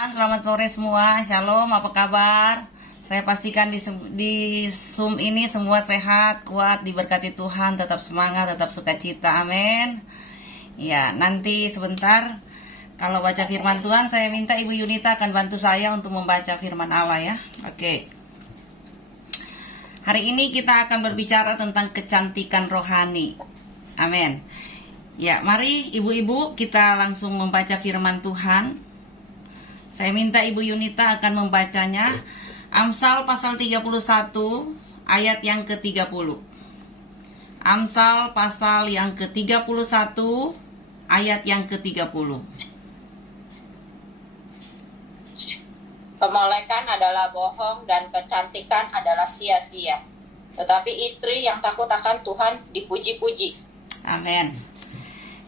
Selamat sore semua, Shalom, apa kabar? Saya pastikan di Zoom ini semua sehat, kuat, diberkati Tuhan, tetap semangat, tetap sukacita, amin. Ya, nanti sebentar kalau baca firman Tuhan, saya minta Ibu Yunita akan bantu saya untuk membaca firman Allah ya. Oke. Hari ini kita akan berbicara tentang kecantikan rohani, amin. Ya, mari ibu-ibu kita langsung membaca firman Tuhan. Saya minta Ibu Yunita akan membacanya. Amsal pasal 31 ayat yang ke-30. Amsal pasal yang ke-31 ayat yang ke-30. Kemolekan adalah bohong dan kecantikan adalah sia-sia. Tetapi istri yang takut akan Tuhan dipuji-puji. Amin.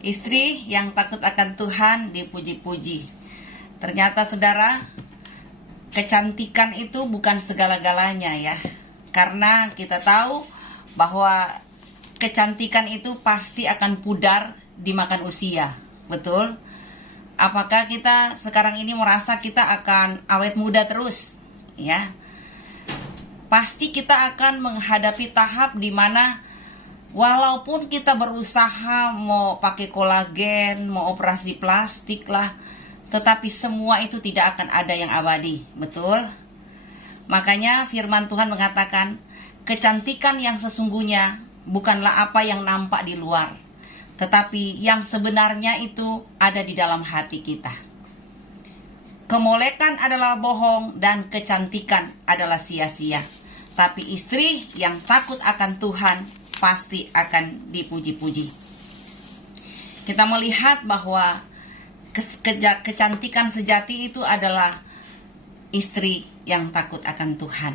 Istri yang takut akan Tuhan dipuji-puji. Ternyata saudara, kecantikan itu bukan segala-galanya ya. Karena kita tahu bahwa kecantikan itu pasti akan pudar dimakan usia. Betul? Apakah kita sekarang ini merasa kita akan awet muda terus? Ya. Pasti kita akan menghadapi tahap di mana walaupun kita berusaha mau pakai kolagen, mau operasi plastik lah, tetapi semua itu tidak akan ada yang abadi, betul? Makanya firman Tuhan mengatakan, kecantikan yang sesungguhnya bukanlah apa yang nampak di luar, tetapi yang sebenarnya itu ada di dalam hati kita. Kemolekan adalah bohong dan kecantikan adalah sia-sia. Tapi istri yang takut akan Tuhan pasti akan dipuji-puji. Kita melihat bahwa kecantikan sejati itu adalah istri yang takut akan Tuhan,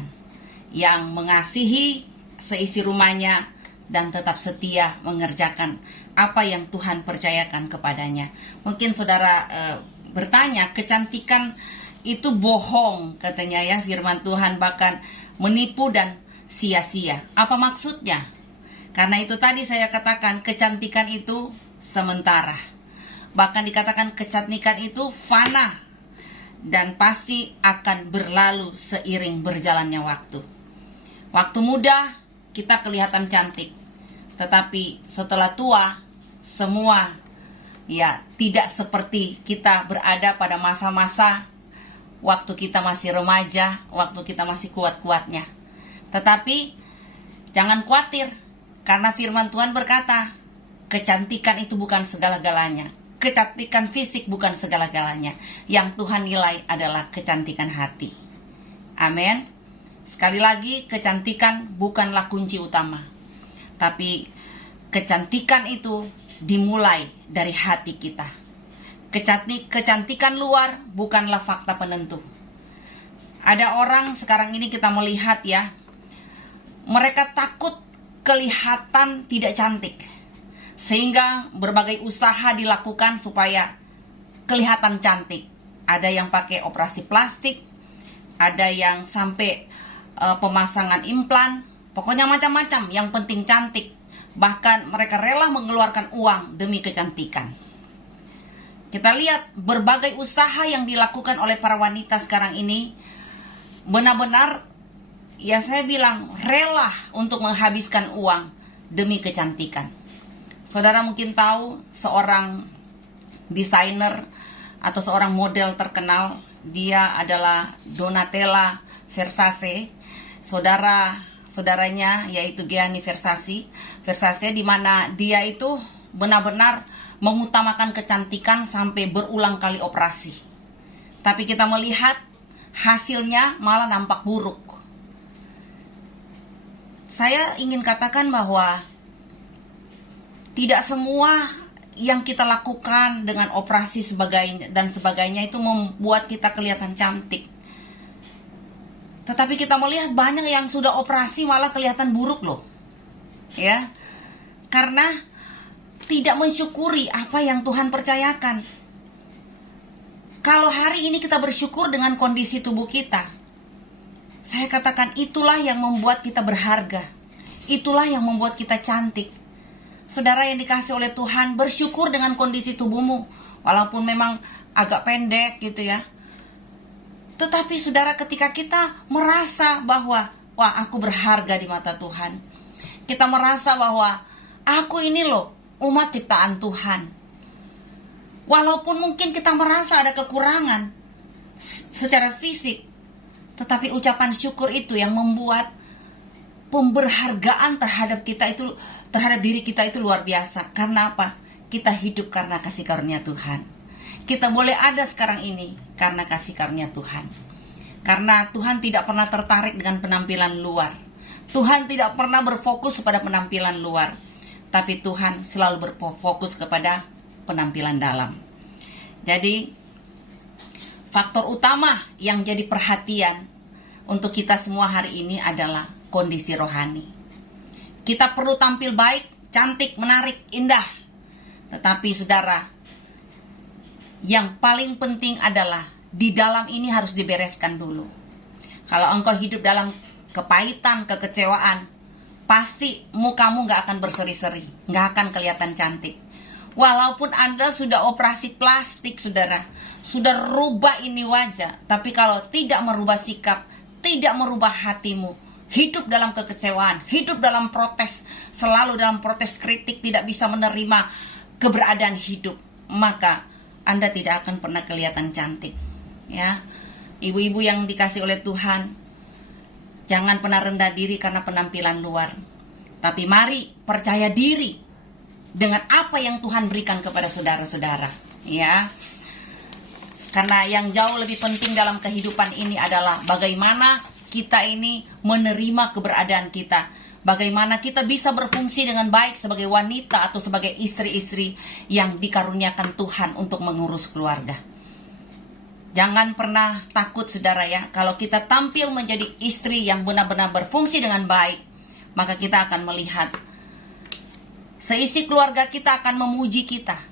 yang mengasihi seisi rumahnya dan tetap setia mengerjakan apa yang Tuhan percayakan kepadanya. Mungkin saudara bertanya, kecantikan itu bohong katanya ya, firman Tuhan bahkan menipu dan sia-sia. Apa maksudnya? Karena itu tadi saya katakan kecantikan itu sementara. Bahkan dikatakan kecantikan itu fana dan pasti akan berlalu seiring berjalannya waktu. Waktu muda kita kelihatan cantik, tetapi setelah tua semua ya tidak seperti kita berada pada masa-masa waktu kita masih remaja, waktu kita masih kuat-kuatnya. Tetapi jangan khawatir, karena firman Tuhan berkata, kecantikan itu bukan segala-galanya. Kecantikan fisik bukan segala-galanya. Yang Tuhan nilai adalah kecantikan hati. Amin. Sekali lagi, kecantikan bukanlah kunci utama. Tapi kecantikan itu dimulai dari hati kita. Kecantikan luar bukanlah fakta penentu. Ada orang sekarang ini kita melihat ya, mereka takut kelihatan tidak cantik, sehingga berbagai usaha dilakukan supaya kelihatan cantik. Ada yang pakai operasi plastik, ada yang sampai pemasangan implan, pokoknya macam-macam, yang penting cantik. Bahkan mereka rela mengeluarkan uang demi kecantikan. Kita lihat berbagai usaha yang dilakukan oleh para wanita sekarang ini, benar-benar ya saya bilang rela untuk menghabiskan uang demi kecantikan. Saudara mungkin tahu seorang desainer atau seorang model terkenal, dia adalah Donatella Versace. Saudaranya yaitu Gianni Versace, di mana dia itu benar-benar mengutamakan kecantikan sampai berulang kali operasi. Tapi kita melihat hasilnya malah nampak buruk. Saya ingin katakan bahwa tidak semua yang kita lakukan dengan operasi dan sebagainya itu membuat kita kelihatan cantik. Tetapi kita melihat banyak yang sudah operasi malah kelihatan buruk loh. Ya. Karena tidak mensyukuri apa yang Tuhan percayakan. Kalau hari ini kita bersyukur dengan kondisi tubuh kita, saya katakan itulah yang membuat kita berharga. Itulah yang membuat kita cantik. Saudara yang dikasih oleh Tuhan, bersyukur dengan kondisi tubuhmu. Walaupun memang agak pendek gitu ya. Tetapi saudara, ketika kita merasa bahwa wah, aku berharga di mata Tuhan, kita merasa bahwa aku ini loh umat ciptaan Tuhan, walaupun mungkin kita merasa ada kekurangan secara fisik, tetapi ucapan syukur itu yang membuat pemberhargaan terhadap diri kita itu luar biasa. Karena apa? Kita hidup karena kasih karunia Tuhan. Kita boleh ada sekarang ini karena kasih karunia Tuhan. Karena Tuhan tidak pernah tertarik dengan penampilan luar. Tuhan tidak pernah berfokus pada penampilan luar, tapi Tuhan selalu berfokus kepada penampilan dalam. Jadi faktor utama yang jadi perhatian untuk kita semua hari ini adalah kondisi rohani. Kita perlu tampil baik, cantik, menarik, indah. Tetapi saudara, yang paling penting adalah di dalam ini harus dibereskan dulu. Kalau engkau hidup dalam kepahitan, kekecewaan, pasti mukamu gak akan berseri-seri, gak akan kelihatan cantik. Walaupun Anda sudah operasi plastik, saudara, sudah rubah ini wajah, tapi kalau tidak merubah sikap, tidak merubah hatimu, hidup dalam kekecewaan, hidup dalam protes, selalu dalam protes kritik, tidak bisa menerima keberadaan hidup, maka Anda tidak akan pernah kelihatan cantik. Ya, ibu-ibu yang dikasih oleh Tuhan, jangan pernah rendah diri karena penampilan luar, tapi mari percaya diri dengan apa yang Tuhan berikan kepada saudara-saudara. Ya, karena yang jauh lebih penting dalam kehidupan ini adalah bagaimana kita ini menerima keberadaan kita, bagaimana kita bisa berfungsi dengan baik sebagai wanita atau sebagai istri-istri yang dikaruniakan Tuhan untuk mengurus keluarga. Jangan pernah takut saudara ya, kalau kita tampil menjadi istri yang benar-benar berfungsi dengan baik, maka kita akan melihat seisi keluarga kita akan memuji kita.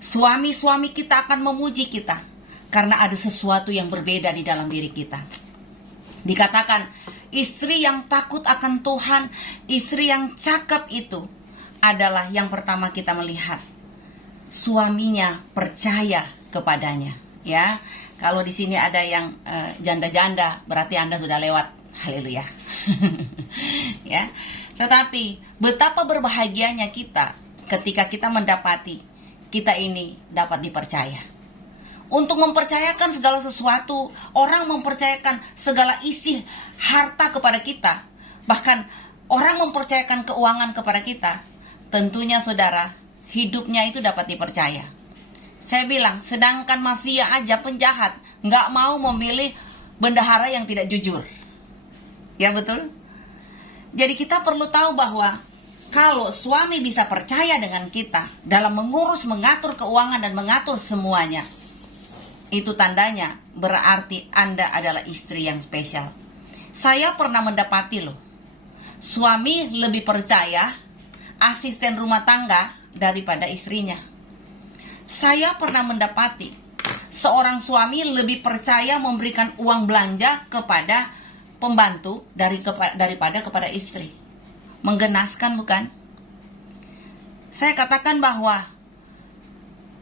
Suami-suami kita akan memuji kita, karena ada sesuatu yang berbeda di dalam diri kita. Dikatakan, istri yang takut akan Tuhan, istri yang cakep itu adalah yang pertama kita melihat suaminya percaya kepadanya. Ya, kalau di sini ada yang janda-janda, berarti Anda sudah lewat. Haleluya. Ya, tetapi betapa berbahagianya kita ketika kita mendapati kita ini dapat dipercaya. Untuk mempercayakan segala sesuatu, orang mempercayakan segala isi harta kepada kita, bahkan orang mempercayakan keuangan kepada kita. Tentunya saudara, hidupnya itu dapat dipercaya. Saya bilang, sedangkan mafia aja, penjahat, gak mau memilih bendahara yang tidak jujur. Ya betul? Jadi kita perlu tahu bahwa kalau suami bisa percaya dengan kita dalam mengurus, mengatur keuangan dan mengatur semuanya, itu tandanya berarti Anda adalah istri yang spesial. Saya pernah mendapati loh, suami lebih percaya asisten rumah tangga daripada istrinya. Saya pernah mendapati seorang suami lebih percaya memberikan uang belanja kepada pembantu daripada kepada istri. Menggenaskan bukan? Saya katakan bahwa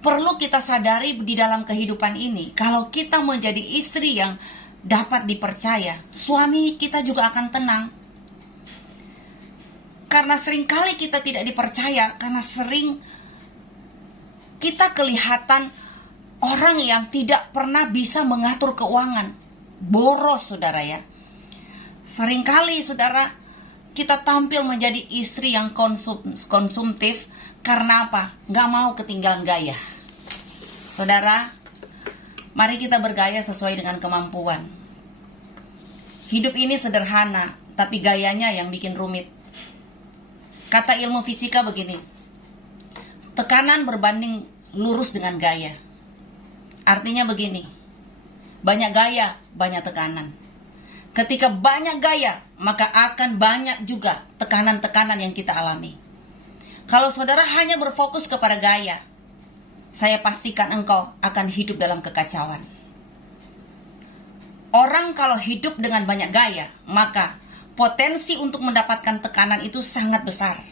perlu kita sadari di dalam kehidupan ini, kalau kita menjadi istri yang dapat dipercaya, suami kita juga akan tenang. Karena seringkali kita tidak dipercaya, karena sering kita kelihatan orang yang tidak pernah bisa mengatur keuangan. Boros saudara ya. Seringkali saudara, kita tampil menjadi istri yang konsumtif. Karena apa? Gak mau ketinggalan gaya. Saudara, mari kita bergaya sesuai dengan kemampuan. Hidup ini sederhana, tapi gayanya yang bikin rumit. Kata ilmu fisika begini, tekanan berbanding lurus dengan gaya. Artinya begini, banyak gaya, banyak tekanan. Ketika banyak gaya, maka akan banyak juga tekanan-tekanan yang kita alami. Kalau saudara hanya berfokus kepada gaya, saya pastikan engkau akan hidup dalam kekacauan. Orang kalau hidup dengan banyak gaya, maka potensi untuk mendapatkan tekanan itu sangat besar.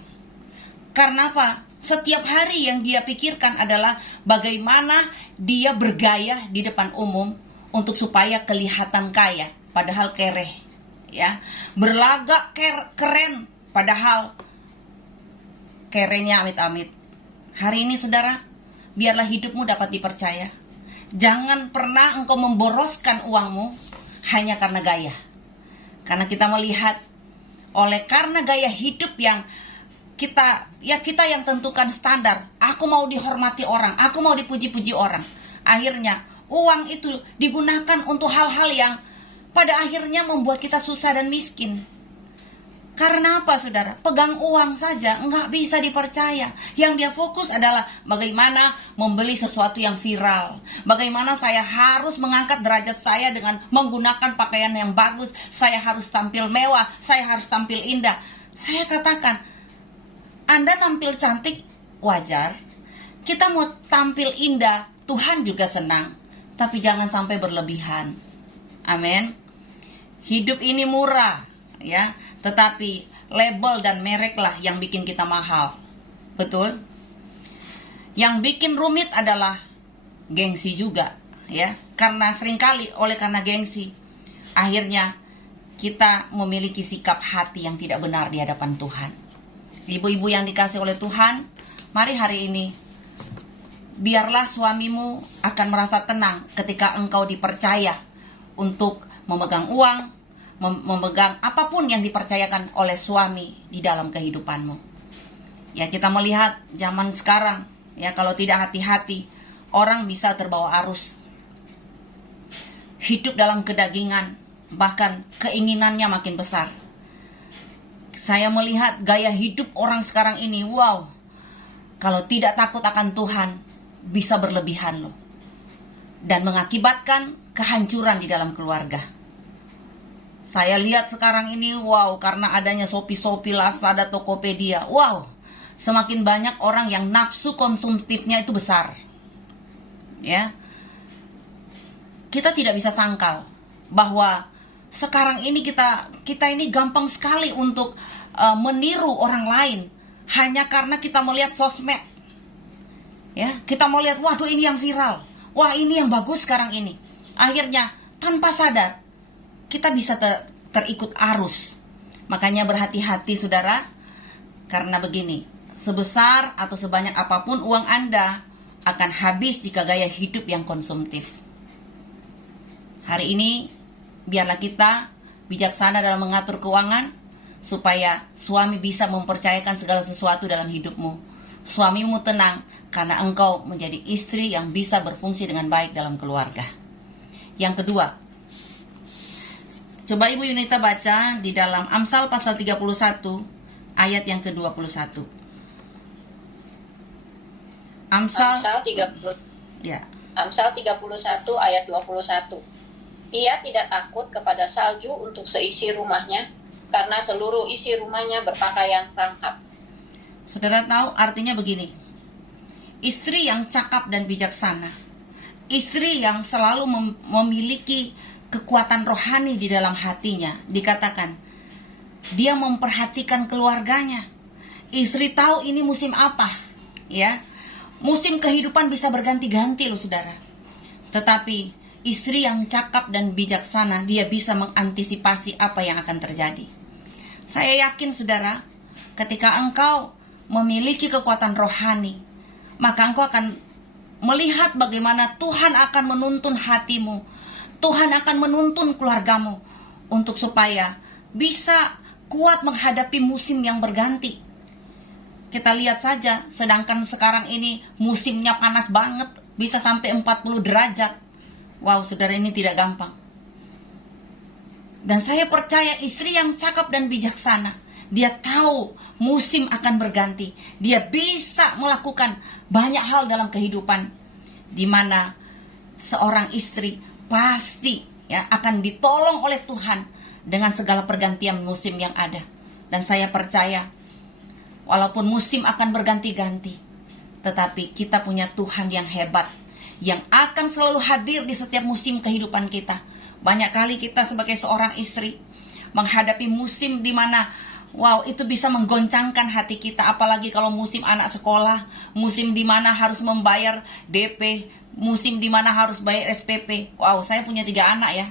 Karena apa? Setiap hari yang dia pikirkan adalah bagaimana dia bergaya di depan umum untuk supaya kelihatan kaya, padahal kereh, ya. Berlagak keren, padahal kerenya amit-amit. Hari ini saudara, biarlah hidupmu dapat dipercaya. Jangan pernah engkau memboroskan uangmu hanya karena gaya. Karena kita melihat karena gaya hidup yang kita yang tentukan standar. Aku mau dihormati orang, aku mau dipuji-puji orang. Akhirnya uang itu digunakan untuk hal-hal yang pada akhirnya membuat kita susah dan miskin. Karena apa saudara? Pegang uang saja nggak bisa dipercaya. Yang dia fokus adalah bagaimana membeli sesuatu yang viral. Bagaimana saya harus mengangkat derajat saya dengan menggunakan pakaian yang bagus. Saya harus tampil mewah, saya harus tampil indah. Saya katakan, Anda tampil cantik wajar. Kita mau tampil indah, Tuhan juga senang. Tapi jangan sampai berlebihan. Amin. Hidup ini murah, ya. Tetapi label dan mereklah yang bikin kita mahal. Betul? Yang bikin rumit adalah gengsi juga, ya. Karena seringkali karena gengsi, akhirnya kita memiliki sikap hati yang tidak benar di hadapan Tuhan. Ibu-ibu yang dikasih oleh Tuhan, mari hari ini biarlah suamimu akan merasa tenang ketika engkau dipercaya untuk memegang uang, memegang apapun yang dipercayakan oleh suami di dalam kehidupanmu. Ya, kita melihat zaman sekarang, ya, kalau tidak hati-hati, orang bisa terbawa arus. Hidup dalam kedagingan, bahkan keinginannya makin besar. Saya melihat gaya hidup orang sekarang ini, wow. Kalau tidak takut akan Tuhan, bisa berlebihan loh. Dan mengakibatkan kehancuran di dalam keluarga. Saya lihat sekarang ini, wow, karena adanya Shopee, Lazada, Tokopedia, wow, semakin banyak orang yang nafsu konsumtifnya itu besar. Ya, kita tidak bisa sangkal bahwa sekarang ini kita ini gampang sekali untuk meniru orang lain hanya karena kita melihat sosmed. Ya, kita mau lihat, waduh ini yang viral, wah ini yang bagus sekarang ini. Akhirnya tanpa sadar kita bisa terikut arus. Makanya berhati-hati saudara. Karena begini, sebesar atau sebanyak apapun uang Anda akan habis jika gaya hidup yang konsumtif. Hari ini biarlah kita bijaksana dalam mengatur keuangan, supaya suami bisa mempercayakan segala sesuatu dalam hidupmu. Suamimu tenang karena engkau menjadi istri yang bisa berfungsi dengan baik dalam keluarga. Yang kedua, coba Ibu Yunita baca di dalam Amsal pasal 31 ayat yang ke-21. Amsal 30. Ya. Amsal 31 ayat 21. Ia tidak takut kepada salju untuk seisi rumahnya, karena seluruh isi rumahnya berpakaian rangkap. Saudara tahu artinya begini. Istri yang cakap dan bijaksana, istri yang selalu memiliki kekuatan rohani di dalam hatinya, dikatakan dia memperhatikan keluarganya. Istri tahu ini musim apa, ya. Musim kehidupan bisa berganti-ganti loh saudara. Tetapi istri yang cakap dan bijaksana, dia bisa mengantisipasi apa yang akan terjadi. Saya yakin saudara, ketika engkau memiliki kekuatan rohani, maka engkau akan melihat bagaimana Tuhan akan menuntun hatimu. Tuhan akan menuntun keluargamu untuk supaya bisa kuat menghadapi musim yang berganti. Kita lihat saja, sedangkan sekarang ini musimnya panas banget, bisa sampai 40 derajat. Wow, saudara, ini tidak gampang. Dan saya percaya istri yang cakap dan bijaksana, dia tahu musim akan berganti. Dia bisa melakukan banyak hal dalam kehidupan, di mana seorang istri pasti akan ditolong oleh Tuhan dengan segala pergantian musim yang ada. Dan saya percaya, walaupun musim akan berganti-ganti, tetapi kita punya Tuhan yang hebat, yang akan selalu hadir di setiap musim kehidupan kita. Banyak kali kita sebagai seorang istri menghadapi musim di mana Wow, itu bisa menggoncangkan hati kita, apalagi kalau musim anak sekolah, musim dimana harus membayar DP, musim dimana harus bayar SPP. Wow, saya punya 3 anak ya.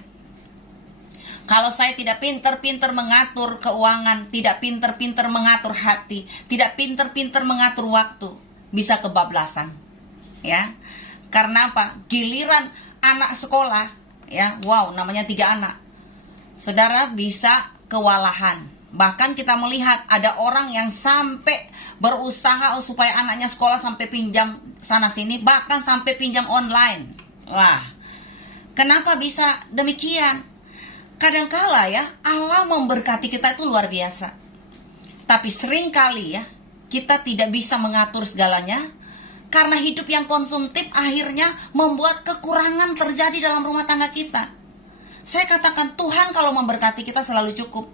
Kalau saya tidak pinter-pinter mengatur keuangan, tidak pinter-pinter mengatur hati, tidak pinter-pinter mengatur waktu, bisa kebablasan. Ya, karena apa? Giliran anak sekolah, ya, wow, namanya 3 anak. Saudara bisa kewalahan. Bahkan kita melihat ada orang yang sampai berusaha supaya anaknya sekolah sampai pinjam sana sini, bahkan sampai pinjam online. Wah, kenapa bisa demikian? Kadangkala ya, Allah memberkati kita itu luar biasa. Tapi seringkali ya, kita tidak bisa mengatur segalanya. Karena hidup yang konsumtif akhirnya membuat kekurangan terjadi dalam rumah tangga kita. Saya katakan Tuhan kalau memberkati kita selalu cukup.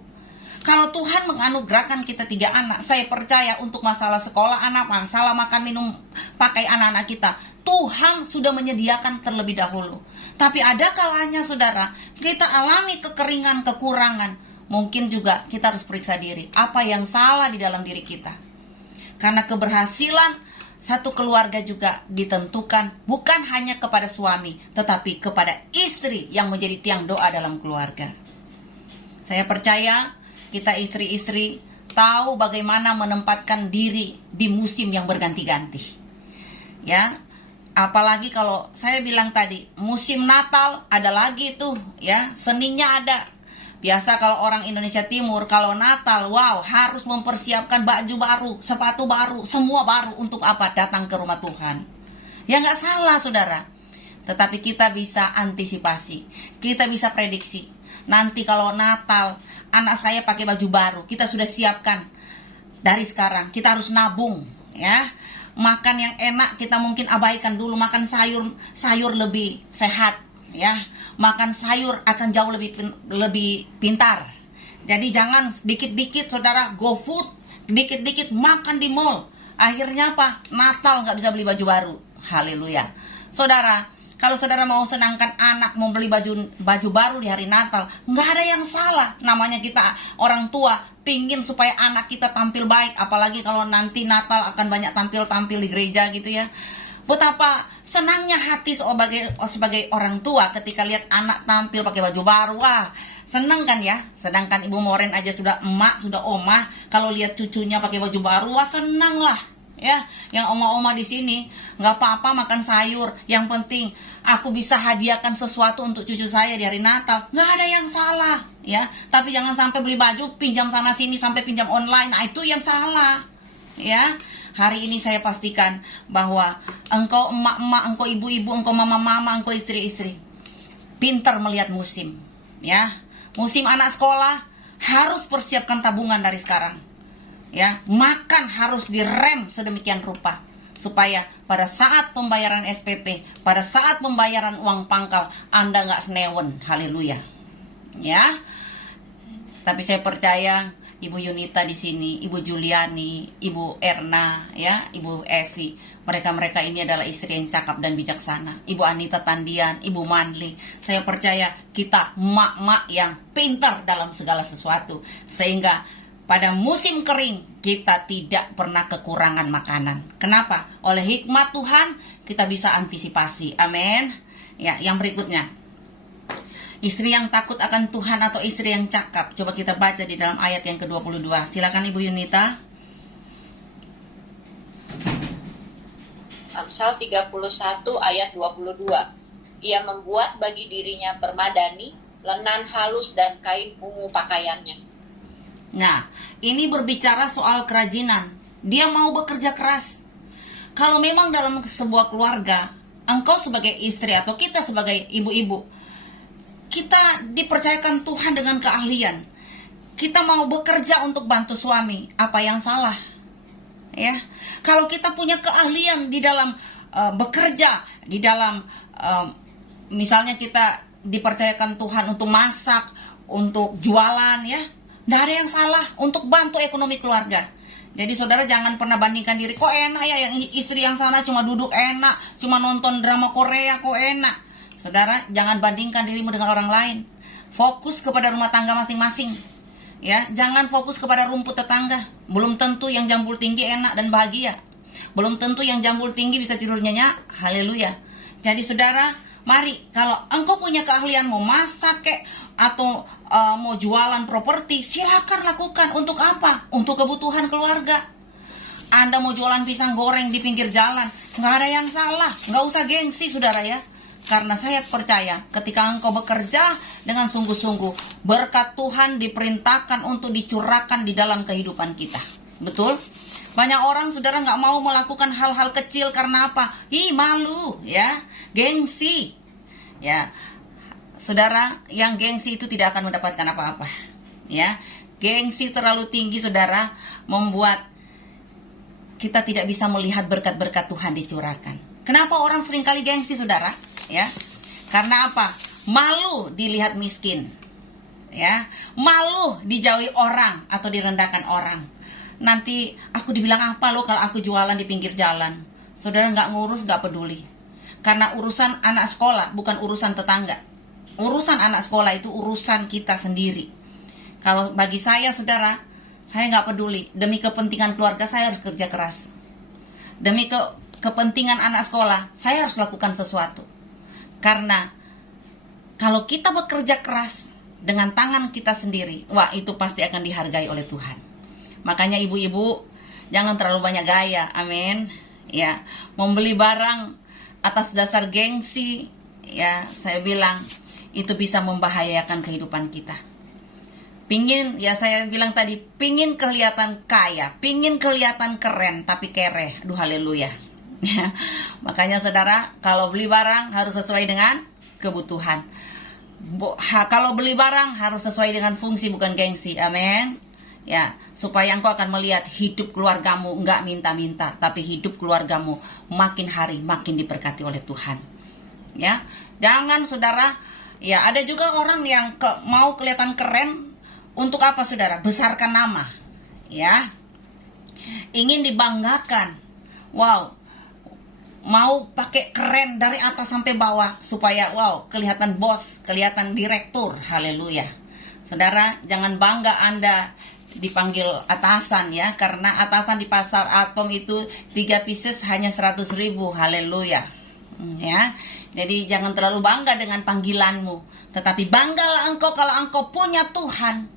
Kalau Tuhan menganugerahkan kita 3 anak, saya percaya untuk masalah sekolah anak, masalah makan minum, pakai anak-anak kita, Tuhan sudah menyediakan terlebih dahulu. Tapi ada kalanya saudara, kita alami kekeringan, kekurangan. Mungkin juga kita harus periksa diri, apa yang salah di dalam diri kita. Karena keberhasilan satu keluarga juga ditentukan bukan hanya kepada suami, tetapi kepada istri yang menjadi tiang doa dalam keluarga. Saya percaya kita istri-istri tahu bagaimana menempatkan diri di musim yang berganti-ganti. Ya, apalagi kalau saya bilang tadi, musim Natal ada lagi tuh, ya, seninya ada. Biasa kalau orang Indonesia Timur, kalau Natal, wow, harus mempersiapkan baju baru, sepatu baru, semua baru untuk apa? Datang ke rumah Tuhan. Ya nggak salah, saudara. Tetapi kita bisa antisipasi, kita bisa prediksi. Nanti kalau Natal, anak saya pakai baju baru, kita sudah siapkan dari sekarang. Kita harus nabung, ya. Makan yang enak kita mungkin abaikan dulu, makan sayur lebih sehat, ya. Makan sayur akan jauh lebih pintar. Jadi jangan dikit-dikit saudara go food, dikit-dikit makan di mall. Akhirnya apa? Natal nggak bisa beli baju baru. Haleluya. Saudara, kalau saudara mau senangkan anak, mau beli baju baru di hari Natal, nggak ada yang salah. Namanya kita orang tua pingin supaya anak kita tampil baik, apalagi kalau nanti Natal akan banyak tampil-tampil di gereja gitu ya. Betapa senangnya hati sebagai orang tua ketika lihat anak tampil pakai baju baru. Wah, senang kan ya. Sedangkan Ibu Moren aja sudah emak, sudah omah, kalau lihat cucunya pakai baju baru, wah senang lah. Ya, yang oma-oma di sini nggak apa-apa makan sayur, yang penting aku bisa hadiahkan sesuatu untuk cucu saya di hari Natal, nggak ada yang salah, ya. Tapi jangan sampai beli baju pinjam sana sini sampai pinjam online, nah itu yang salah, ya. Hari ini saya pastikan bahwa engkau emak-emak, engkau ibu-ibu, engkau mama-mama, engkau istri-istri, pintar melihat musim, ya. Musim anak sekolah harus persiapkan tabungan dari sekarang. Ya, makan harus direm sedemikian rupa supaya pada saat pembayaran SPP, pada saat pembayaran uang pangkal, Anda nggak senewen. Haleluya. Ya. Tapi saya percaya Ibu Yunita di sini, Ibu Juliani, Ibu Erna, ya, Ibu Evi, mereka ini adalah istri yang cakap dan bijaksana. Ibu Anita Tandian, Ibu Manli, saya percaya kita mak-mak yang pintar dalam segala sesuatu, sehingga pada musim kering kita tidak pernah kekurangan makanan. Kenapa? Oleh hikmat Tuhan kita bisa antisipasi. Amin. Ya, yang berikutnya. Istri yang takut akan Tuhan atau istri yang cakap. Coba kita baca di dalam ayat yang ke-22. Silakan Ibu Yunita. Amsal 31 ayat 22. Ia membuat bagi dirinya permadani, lenan halus dan kain ungu pakaiannya. Nah, ini berbicara soal kerajinan. Dia mau bekerja keras. Kalau memang dalam sebuah keluarga, engkau sebagai istri atau kita sebagai ibu-ibu, kita dipercayakan Tuhan dengan keahlian. Kita mau bekerja untuk bantu suami, apa yang salah? Ya, kalau kita punya keahlian di dalam bekerja, di dalam misalnya kita dipercayakan Tuhan untuk masak, untuk jualan, ya. Nggak ada yang salah untuk bantu ekonomi keluarga. Jadi saudara jangan pernah bandingkan diri, kok enak ya yang istri yang sana cuma duduk enak, cuma nonton drama Korea kok enak. Saudara jangan bandingkan dirimu dengan orang lain. Fokus kepada rumah tangga masing-masing. Ya, jangan fokus kepada rumput tetangga. Belum tentu yang jambul tinggi enak dan bahagia. Belum tentu yang jambul tinggi bisa tidur nyenyak. Haleluya. Jadi saudara, mari kalau engkau punya keahlian mau masak kek atau mau jualan properti, silakan lakukan. Untuk apa? Untuk kebutuhan keluarga. Anda mau jualan pisang goreng di pinggir jalan, nggak ada yang salah. Nggak usah gengsi saudara ya. Karena saya percaya ketika engkau bekerja dengan sungguh-sungguh, berkat Tuhan diperintahkan untuk dicurahkan di dalam kehidupan kita. Betul? Banyak orang saudara nggak mau melakukan hal-hal kecil karena apa? Malu ya, gengsi. Ya, saudara, yang gengsi itu tidak akan mendapatkan apa-apa. Ya, gengsi terlalu tinggi saudara membuat kita tidak bisa melihat berkat-berkat Tuhan dicurahkan. Kenapa orang seringkali gengsi saudara? Ya, karena apa? Malu dilihat miskin, ya, malu dijauhi orang atau direndahkan orang. Nanti aku dibilang apa loh kalau aku jualan di pinggir jalan. Saudara nggak ngurus, nggak peduli, karena urusan anak sekolah bukan urusan tetangga. Urusan anak sekolah itu urusan kita sendiri. Kalau bagi saya saudara, saya nggak peduli. Demi kepentingan keluarga saya harus kerja keras. Demi kepentingan anak sekolah saya harus lakukan sesuatu. Karena kalau kita bekerja keras dengan tangan kita sendiri, wah itu pasti akan dihargai oleh Tuhan. Makanya ibu-ibu jangan terlalu banyak gaya, amin. Ya, membeli barang atas dasar gengsi, ya saya bilang itu bisa membahayakan kehidupan kita. Pingin, ya saya bilang tadi, pingin kelihatan kaya, pingin kelihatan keren, tapi kere. Aduh haleluya. Ya, makanya saudara, kalau beli barang harus sesuai dengan kebutuhan. Kalau beli barang harus sesuai dengan fungsi, bukan gengsi. Amin. Ya, supaya engkau akan melihat hidup keluargamu enggak minta-minta, tapi hidup keluargamu makin hari makin diberkati oleh Tuhan. Ya, jangan saudara. Ya, ada juga orang yang mau kelihatan keren. Untuk apa saudara? Besarkan nama. Ya, ingin dibanggakan. Wow, mau pakai keren dari atas sampai bawah supaya wow kelihatan bos, kelihatan direktur. Haleluya. Saudara, jangan bangga Anda dipanggil atasan ya, karena atasan di pasar Atom itu 3 pieces hanya 100.000. Haleluya. Ya. Jadi jangan terlalu bangga dengan panggilanmu, tetapi banggalah engkau kalau engkau punya Tuhan.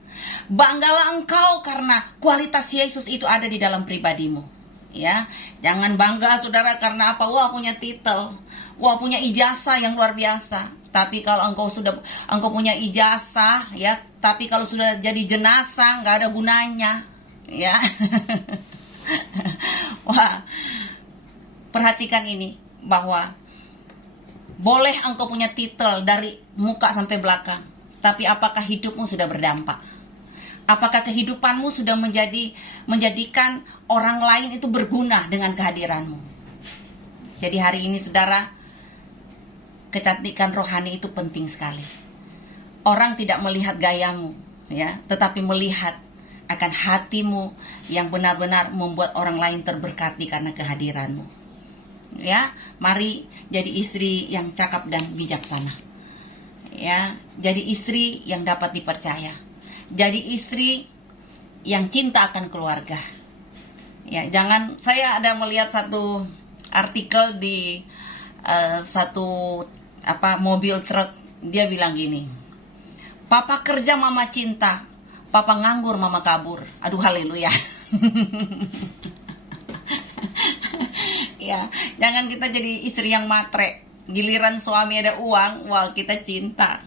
Banggalah engkau karena kualitas Yesus itu ada di dalam pribadimu. Ya, jangan bangga saudara karena apa? Wah punya titel, wah punya ijazah yang luar biasa. Tapi kalau engkau punya ijazah, ya, tapi kalau sudah jadi jenazah nggak ada gunanya, ya. Wah, perhatikan ini bahwa boleh engkau punya titel dari muka sampai belakang, tapi apakah hidupmu sudah berdampak? Apakah kehidupanmu sudah menjadikan orang lain itu berguna dengan kehadiranmu? Jadi hari ini saudara, kecantikan rohani itu penting sekali. Orang tidak melihat gayamu, ya, tetapi melihat akan hatimu yang benar-benar membuat orang lain terberkati karena kehadiranmu. Ya, mari jadi istri yang cakap dan bijaksana. Ya, jadi istri yang dapat dipercaya. Jadi istri yang cinta akan keluarga. Ya, jangan, saya ada melihat satu artikel di satu mobil truk, dia bilang gini, papa kerja mama cinta, papa nganggur mama kabur. Aduh haleluya. Ya, jangan kita jadi istri yang matre. Giliran suami ada uang, wah kita cinta.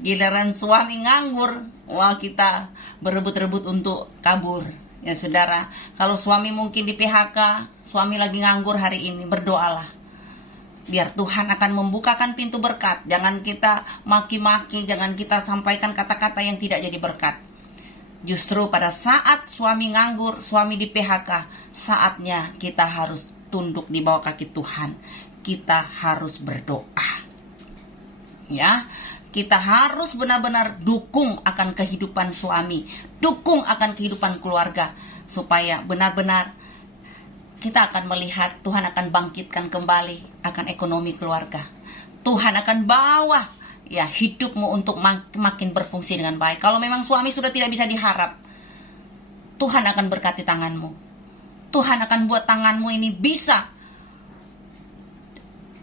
Giliran suami nganggur, wah kita berebut-rebut untuk kabur. Ya saudara, kalau suami mungkin di PHK, suami lagi nganggur hari ini, berdoalah. Biar Tuhan akan membukakan pintu berkat. Jangan kita maki-maki, jangan kita sampaikan kata-kata yang tidak jadi berkat. Justru pada saat suami nganggur, suami di PHK, saatnya kita harus tunduk di bawah kaki Tuhan. Kita harus berdoa. Ya, kita harus benar-benar dukung akan kehidupan suami, dukung akan kehidupan keluarga, supaya benar-benar kita akan melihat Tuhan akan bangkitkan kembali akan ekonomi keluarga. Tuhan akan bawa ya hidupmu untuk makin berfungsi dengan baik. Kalau memang suami sudah tidak bisa diharap, Tuhan akan berkati tanganmu. Tuhan akan buat tanganmu ini bisa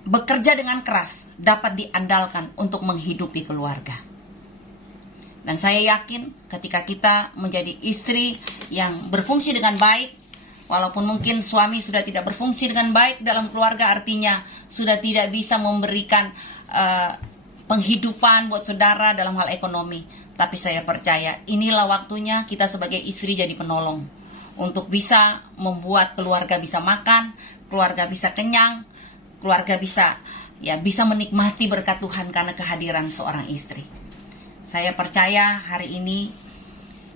bekerja dengan keras, dapat diandalkan untuk menghidupi keluarga. Dan saya yakin ketika kita menjadi istri yang berfungsi dengan baik, walaupun mungkin suami sudah tidak berfungsi dengan baik dalam keluarga, artinya sudah tidak bisa memberikan penghidupan buat saudara dalam hal ekonomi. Tapi saya percaya inilah waktunya kita sebagai istri jadi penolong untuk bisa membuat keluarga bisa makan, keluarga bisa kenyang, keluarga bisa menikmati berkat Tuhan karena kehadiran seorang istri. Saya percaya hari ini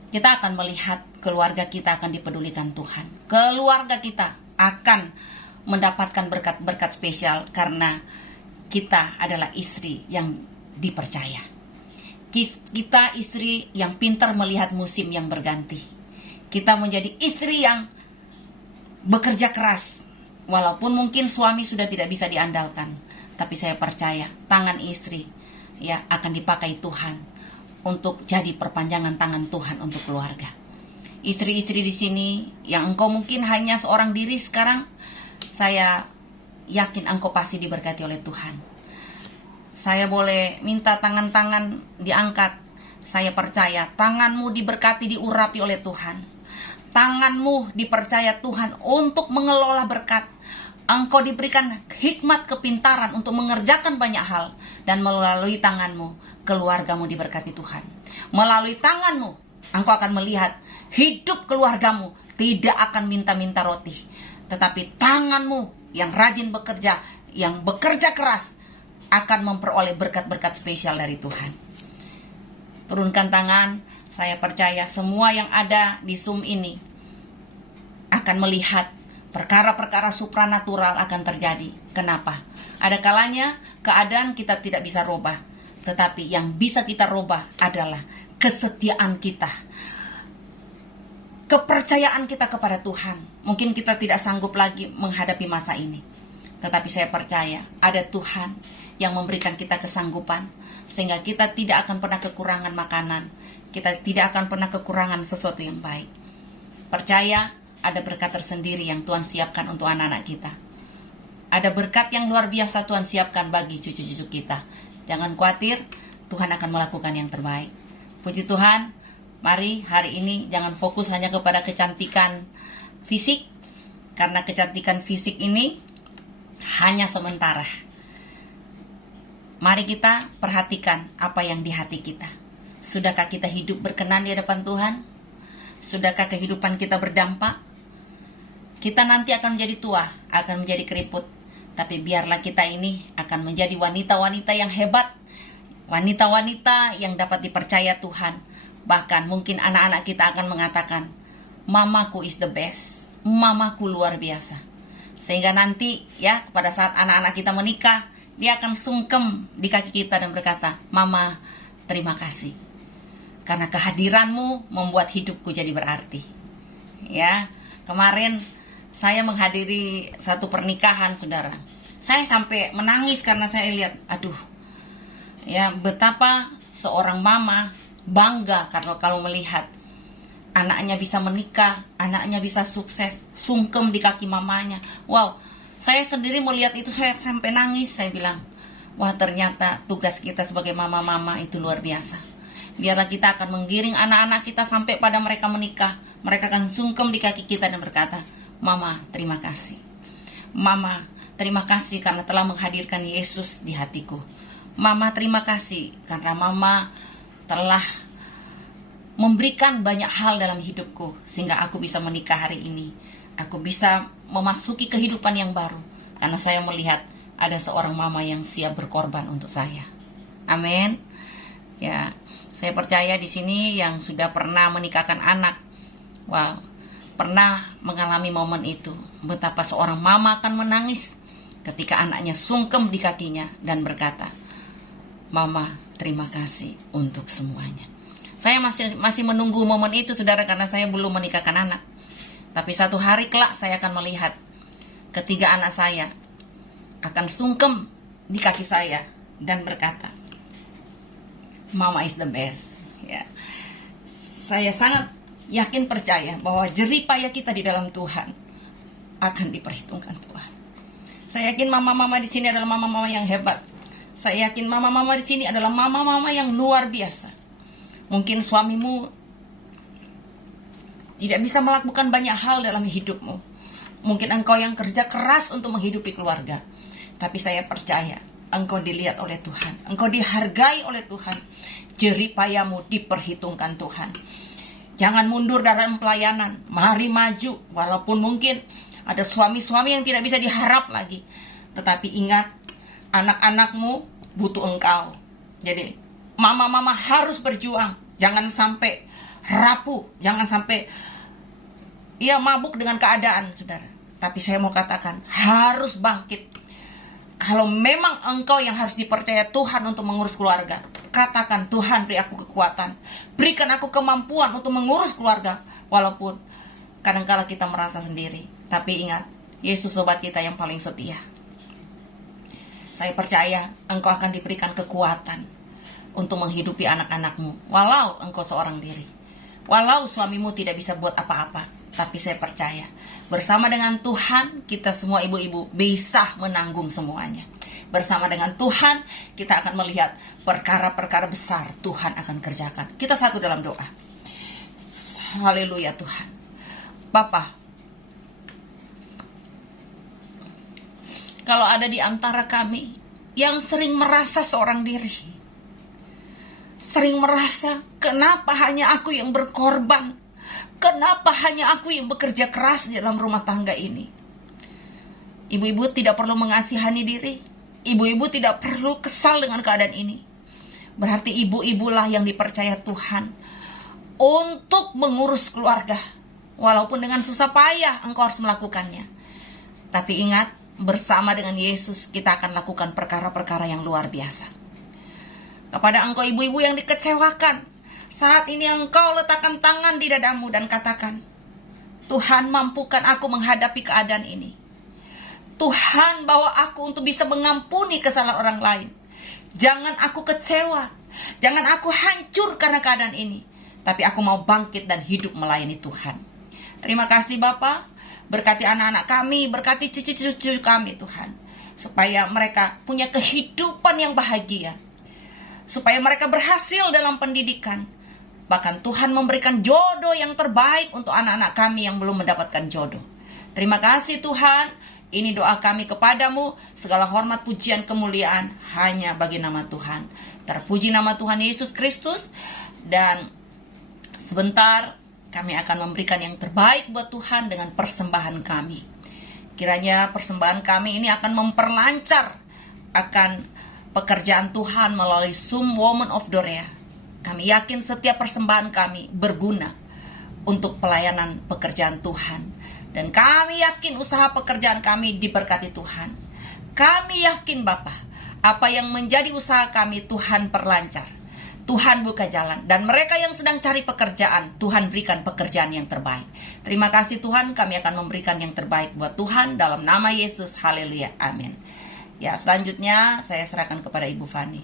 kita akan melihat keluarga kita akan dipedulikan Tuhan. Keluarga kita akan mendapatkan berkat-berkat spesial karena kita adalah istri yang dipercaya. Kita istri yang pintar melihat musim yang berganti. Kita menjadi istri yang bekerja keras. Walaupun mungkin suami sudah tidak bisa diandalkan, tapi saya percaya tangan istri akan dipakai Tuhan untuk jadi perpanjangan tangan Tuhan untuk keluarga. Istri-istri di sini yang engkau mungkin hanya seorang diri sekarang, saya yakin engkau pasti diberkati oleh Tuhan. Saya boleh minta tangan-tangan diangkat. Saya percaya tanganmu diberkati, diurapi oleh Tuhan. Tanganmu dipercaya Tuhan untuk mengelola berkat. Engkau diberikan hikmat kepintaran untuk mengerjakan banyak hal. Dan melalui tanganmu, keluargamu diberkati Tuhan. Melalui tanganmu, engkau akan melihat hidup keluargamu tidak akan minta-minta roti. Tetapi tanganmu yang rajin bekerja, yang bekerja keras, akan memperoleh berkat-berkat spesial dari Tuhan. Turunkan tangan, saya percaya semua yang ada di Zoom ini akan melihat perkara-perkara supranatural akan terjadi. Kenapa? Ada kalanya keadaan kita tidak bisa rubah, tetapi yang bisa kita rubah adalah kesetiaan kita, kepercayaan kita kepada Tuhan. Mungkin kita tidak sanggup lagi menghadapi masa ini, tetapi saya percaya ada Tuhan yang memberikan kita kesanggupan, sehingga kita tidak akan pernah kekurangan makanan, kita tidak akan pernah kekurangan sesuatu yang baik. Percaya ada berkat tersendiri yang Tuhan siapkan untuk anak-anak kita. Ada berkat yang luar biasa Tuhan siapkan bagi cucu-cucu kita. Jangan khawatir, Tuhan akan melakukan yang terbaik. Puji Tuhan, mari hari ini jangan fokus hanya kepada kecantikan fisik, karena kecantikan fisik ini hanya sementara. Mari kita perhatikan apa yang di hati kita. Sudahkah kita hidup berkenan di hadapan Tuhan? Sudahkah kehidupan kita berdampak? Kita nanti akan menjadi tua, akan menjadi keriput. Tapi biarlah kita ini akan menjadi wanita-wanita yang hebat. Wanita-wanita yang dapat dipercaya Tuhan. Bahkan mungkin anak-anak kita akan mengatakan, mamaku is the best. Mamaku luar biasa. Sehingga nanti pada saat anak-anak kita menikah, dia akan sungkem di kaki kita dan berkata, Mama, terima kasih. Karena kehadiranmu membuat hidupku jadi berarti. Kemarin saya menghadiri satu pernikahan, saudara. Saya sampai menangis karena saya lihat, betapa seorang mama bangga kalau melihat anaknya bisa menikah, anaknya bisa sukses, sungkem di kaki mamanya. Wow, saya sendiri melihat itu, saya sampai nangis. Saya bilang, wah ternyata tugas kita sebagai mama-mama itu luar biasa. Biarlah kita akan menggiring anak-anak kita sampai pada mereka menikah. Mereka akan sungkem di kaki kita dan berkata, Mama, terima kasih. Mama, terima kasih karena telah menghadirkan Yesus di hatiku. Mama, terima kasih karena Mama telah memberikan banyak hal dalam hidupku, sehingga aku bisa menikah hari ini. Aku bisa memasuki kehidupan yang baru, karena saya melihat ada seorang mama yang siap berkorban untuk saya. Amin. Saya percaya di sini yang sudah pernah menikahkan anak, pernah mengalami momen itu. Betapa seorang mama akan menangis ketika anaknya sungkem di kakinya dan berkata, Mama, terima kasih untuk semuanya. Saya masih menunggu momen itu, saudara, karena saya belum menikahkan anak. Tapi satu hari kelak saya akan melihat ketiga anak saya akan sungkem di kaki saya dan berkata, Mama is the best. Ya. Saya sangat yakin percaya bahwa jerih payah kita di dalam Tuhan akan diperhitungkan Tuhan. Saya yakin mama-mama di sini adalah mama-mama yang hebat. Saya yakin mama-mama di sini adalah mama-mama yang luar biasa. Mungkin suamimu tidak bisa melakukan banyak hal dalam hidupmu. Mungkin engkau yang kerja keras untuk menghidupi keluarga. Tapi saya percaya engkau dilihat oleh Tuhan. Engkau dihargai oleh Tuhan. Jerih payahmu diperhitungkan Tuhan. Jangan mundur dalam pelayanan. Mari maju. Walaupun mungkin ada suami-suami yang tidak bisa diharap lagi. Tetapi ingat, anak-anakmu butuh engkau. Jadi mama-mama harus berjuang. Jangan sampai rapuh. Jangan sampai mabuk dengan keadaan, saudara. Tapi saya mau katakan, harus bangkit. Kalau memang engkau yang harus dipercaya Tuhan untuk mengurus keluarga, katakan, Tuhan beri aku kekuatan. Berikan aku kemampuan untuk mengurus keluarga. Walaupun kadang-kala kita merasa sendiri. Tapi ingat, Yesus sobat kita yang paling setia. Saya percaya engkau akan diberikan kekuatan untuk menghidupi anak-anakmu. Walau engkau seorang diri. Walau suamimu tidak bisa buat apa-apa. Tapi saya percaya, bersama dengan Tuhan, kita semua ibu-ibu bisa menanggung semuanya. Bersama dengan Tuhan, kita akan melihat perkara-perkara besar Tuhan akan kerjakan. Kita satu dalam doa. Haleluya Tuhan. Bapa, kalau ada di antara kami yang sering merasa seorang diri, sering merasa, kenapa hanya aku yang berkorban? Kenapa hanya aku yang bekerja keras di dalam rumah tangga ini? Ibu-ibu tidak perlu mengasihani diri. Ibu-ibu tidak perlu kesal dengan keadaan ini. Berarti ibu-ibulah yang dipercaya Tuhan untuk mengurus keluarga. Walaupun dengan susah payah engkau harus melakukannya. Tapi ingat, bersama dengan Yesus kita akan lakukan perkara-perkara yang luar biasa. Kepada engkau ibu-ibu yang dikecewakan, saat ini engkau letakkan tangan di dadamu dan katakan, Tuhan, mampukan aku menghadapi keadaan ini. Tuhan, bawa aku untuk bisa mengampuni kesalahan orang lain. Jangan aku kecewa. Jangan aku hancur karena keadaan ini. Tapi aku mau bangkit dan hidup melayani Tuhan. Terima kasih Bapa. Berkati anak-anak kami, berkati cucu-cucu kami Tuhan. Supaya mereka punya kehidupan yang bahagia. Supaya mereka berhasil dalam pendidikan. Bahkan Tuhan memberikan jodoh yang terbaik untuk anak-anak kami yang belum mendapatkan jodoh. Terima kasih Tuhan. Ini doa kami kepadamu. Segala hormat, pujian, kemuliaan hanya bagi nama Tuhan. Terpuji nama Tuhan Yesus Kristus. Dan sebentar kami akan memberikan yang terbaik buat Tuhan dengan persembahan kami. Kiranya persembahan kami ini akan memperlancar akan pekerjaan Tuhan melalui Zoom Women of Dorea. Kami yakin setiap persembahan kami berguna untuk pelayanan pekerjaan Tuhan. Dan kami yakin usaha pekerjaan kami diberkati Tuhan. Kami yakin Bapa, apa yang menjadi usaha kami Tuhan perlancar. Tuhan buka jalan. Dan mereka yang sedang cari pekerjaan, Tuhan berikan pekerjaan yang terbaik. Terima kasih Tuhan, kami akan memberikan yang terbaik buat Tuhan dalam nama Yesus. Haleluya, amin. Ya, selanjutnya saya serahkan kepada Ibu Fani.